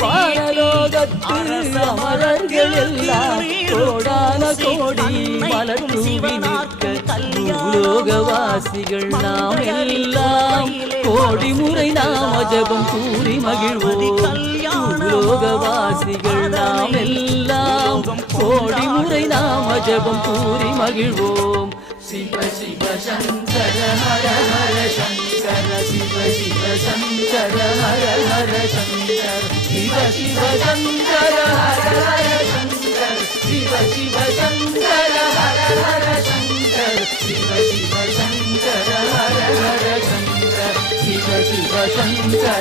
வானலோகத்து அமரர்கள் எல்லாம் கோடான கோடி மலர் தூவி நிற்க பூலோகவாசிகள் நாம் எல்லாம் கோடி முறை நாம ஜபம் கூறி மகிழ்வோம். பூலோகவாசிகள் நாம் எல்லாம் கோடி முறை நாம ஜபம் கூறி மகிழ்வோம். சிவ சிவ சங்கர ஹர ஹர சங்கர சிவ சிவ சங்கர ஹர ஹர சங்கர சிவ சிவ சங்கர ஹர ஹர சங்கர சிவ சிவ சங்கர ஹர ஹர சங்கர சிவ சிவ சங்கர ஹர ஹர சங்கர சிவ சிவ சங்கர